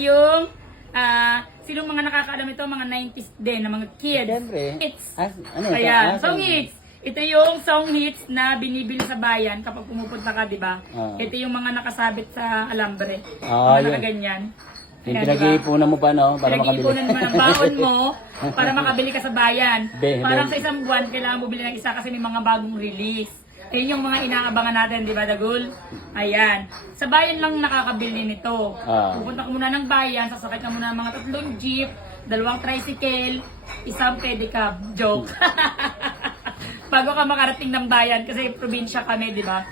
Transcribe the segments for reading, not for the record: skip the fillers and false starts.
ay yung sinong mga nakakaalam ito, mga 90s din, na mga kids. Siyempre. Hits. Ano ito? Ayan, song hits. Ito yung song hits na binibili sa bayan kapag pumupunta ka, di ba? Ito yung mga nakasabit sa alambre. Mga Yun. nakaganyan. Yung pinag-iipunan mo pa, no? Para makabili. Pinag-iipunan mo ng baon mo para makabili ka sa bayan. Be. Parang sa isang buwan, kailangan mo bili ng isa kasi may mga bagong release. Ayun yung mga inaabangan natin, di ba, Dagul? Ayan. Sa bayan lang nakakabili nito. Pupunta ka muna ng bayan, sasakay ka muna ng mga 3 jeep, 2 tricycle, isang pedicab. Joke. Bago ka makarating ng bayan kasi probinsya kami, di ba?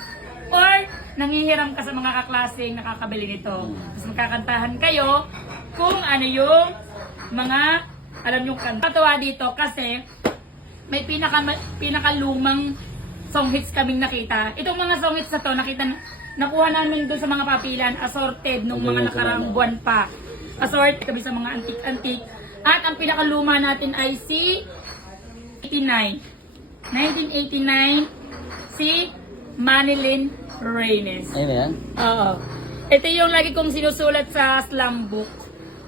Or nanghihiram ka sa mga kaklaseng nakakabili nito. Tapos magkakantahan kayo kung ano yung mga alam yung kanta. Tatawa dito kasi may pinakalumang song hits kaming nakita. Itong mga song hits na to, nakuha namin doon sa mga papilan, assorted nung mga nakaraang buwan pa. Assorted kami sa mga antik-antik. At ang pinakaluma natin ay si 1989, si Manilyn Reynes. Ayun yan? Oo. Ito yung lagi kong sinusulat sa slam book.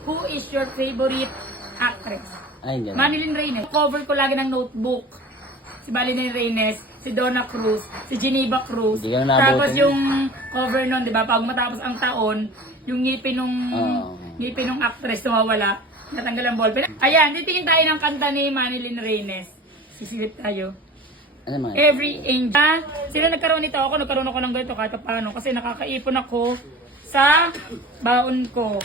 Who is your favorite actress? Ayun yan. Manilyn Reynes. Cover ko lagi ng notebook. Si Manilyn Reynes, si Donna Cruz, si Geneva Cruz. Hindi ka na nabutin. Tapos yung cover nun, di ba, pag matapos ang taon, yung ngipin nung actress nawawala, natanggal ang ballpen. Ayan, titingin tayo ng kanta ni Manilyn Reynes. Sisilip tayo. Ano mga? Every Angel. Sila nagkaroon nito ako, nagkaroon ako ng ganito kahit paano kasi nakakaipon ako sa baon ko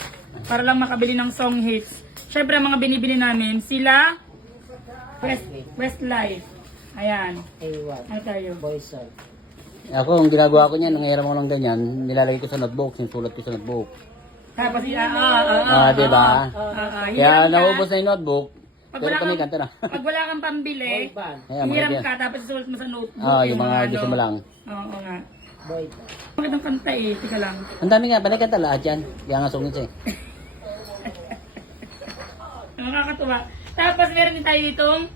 para lang makabili ng song hits. Syempre ang mga binibili namin, sila Westlife. Ayan. Ano tayo? Ako, ang ginagawa ko niyan, nangyayari mo lang ganyan, nilalagay ko sa notebook, sinusulat ko sa notebook. Tapos Diba? Kaya naubos na yung notebook, Pag pero wala kami kang, kanta na. pag wala kang pambili, Ayan, hiram mga ka tapos isulat mo sa notebook. yung mga gusto mo lang. Oo nga. Magandang kanta eh, tika lang. Ang dami nga, panay kanta lahat yan. Kaya nga sungit eh. Nakakatuwa. Tapos meron din tayo ditong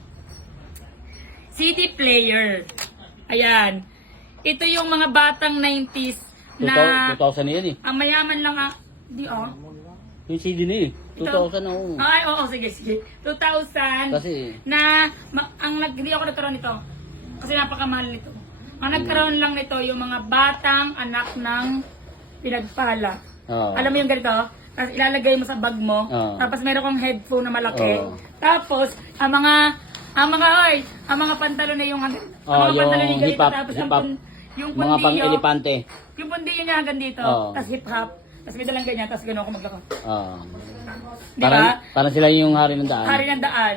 CD player. Ayan. Ito yung mga batang 90s na 2000 na yan eh. ang mayaman lang di Yung CD na eh. 2000 na oh. Ay, oo, sige. 2000 Kasi, hindi ako nagkaroon nito. Kasi napakamahal nito. Ang nagkaroon lang nito yung mga batang anak ng pinagpala. Alam mo yung ganito? Tapos ilalagay mo sa bag mo. Tapos meron kang headphone na malaki. Tapos ang mga pantalon na yung pantalon na ganito. Tapos yung mga pang-elepante. Yung pundiyo niya hanggang dito. Tapos hip-hop. Tapos may dalang ganyan. Tapos gano'n ako maglakad. Diba? Parang sila yung hari ng daan. Hari ng daan.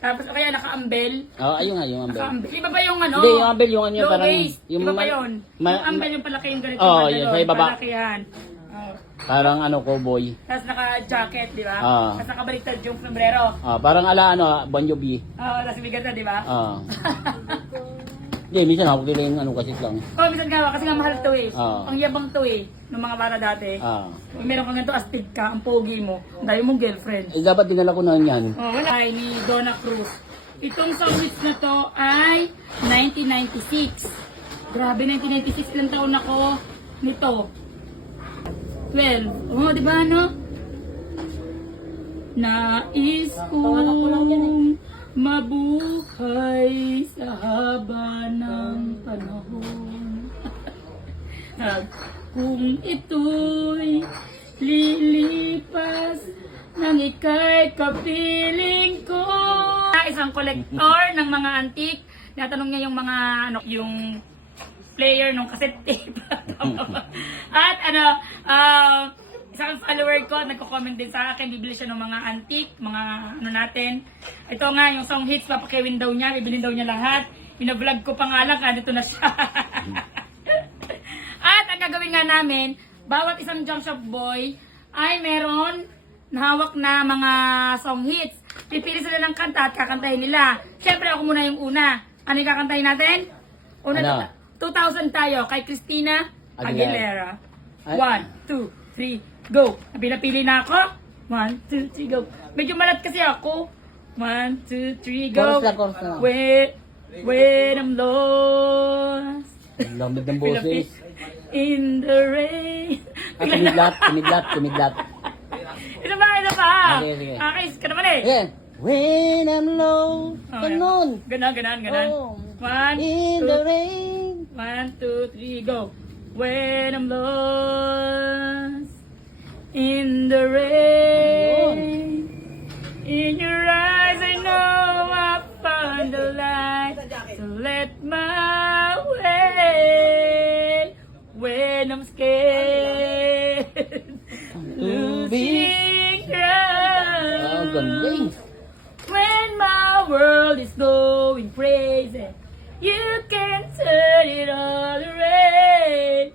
Tapos kaya naka-ambel. Ayun nga, yung ambel. Naka-ambel. Iba ba yung ano? Hindi, yung ambel, yung ano, low parang... waist. Iba ba yun? Yung ambel yung palaki yung ganito. Yun, sa ibaba. Palaki yan. Parang cowboy. Tapos naka-jacket, di ba? Ah. Tapos nakabaliktad yung sombrero. Parang Bon Jovi. Tapos may ganda, di ba? Hindi, minsan hawak nila yung kasi lang. Minsan nga, kasi nga mahal to eh. Ang yabang to eh, ng mga bata dati. Meron kang ganito astig ka, ang pogi mo, ang dami mong girlfriend. Dapat dinala ko na yan. Wala. Ay, ni Donna Cruz. Itong song hits na to ay 1996. Grabe, 1996, ilang taon ako nito. 12. Di ba ano? Nais kong mabuhay sa haba ng panahon. Kung ito'y lilipas nang ika'y kapiling ko. Isang kolektor ng mga antik. Natanong niya yung mga yung player ng cassette tape. At isang follower ko, nagko-comment din sa akin, bibili siya ng mga antique, mga natin. Ito nga, yung song hits, papakiwin daw niya, bibilin daw niya lahat. Binablog ko pa nga lang, dito na siya. At ang gagawin nga namin, bawat isang junk shop boy ay meron nahawak na mga song hits. Pipili sila ng kanta at kakantahin nila. Siyempre, ako muna yung una. Ano yung kakantahin natin? Una, 2000 tayo, kay Christina Aguilera. 1, 2, 3, go! Pinapili na ako. 1, 2, 3, go. Medyo malat kasi ako. 1, 2, 3, go. Chorus lang. When I'm lost. Lamig ng boses. In the rain. Tumidlat. isa. Sige, sige. Okay, ka naman eh. Ayan. When I'm low. Ganun. Ganon. Oh. One, In two, the rain. 1, 2, 3, go. When I'm lost in the rain, in your eyes I know I found the light to let my way. When I'm scared, losing ground. Ganding. When my world is going crazy, you can turn it all around.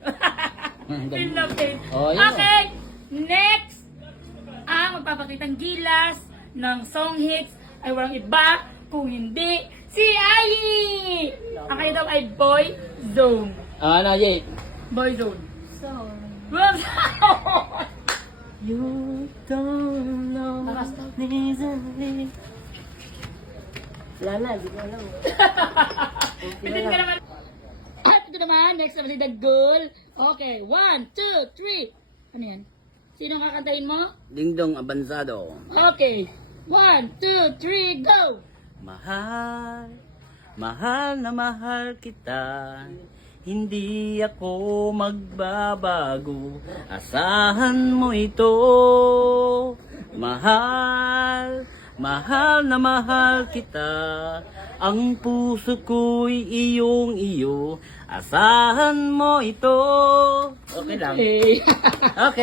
Feel the pain. Oh, yun. Okay, next. Ang magpapakitang gilas ng song hits ay walang iba kung hindi si Ai. Ang kanya daw ay Boy Zone. Ano, Jay? Boy Zone. You don't know easily. Wala na, di ko alam. Pitin ka naman. At ito naman, next naman si Dagol. Okay, 1, 2, 3. Ano yan? Sino kakantahin mo? Dingdong Abansado. Okay. 1, 2, 3, go! Mahal, mahal na mahal kita. Hindi ako magbabago. Asahan mo ito. Mahal, mahal na mahal kita. Ang puso ko'y iyong iyo. Asahan mo ito. Okay lang. Okay. Okay.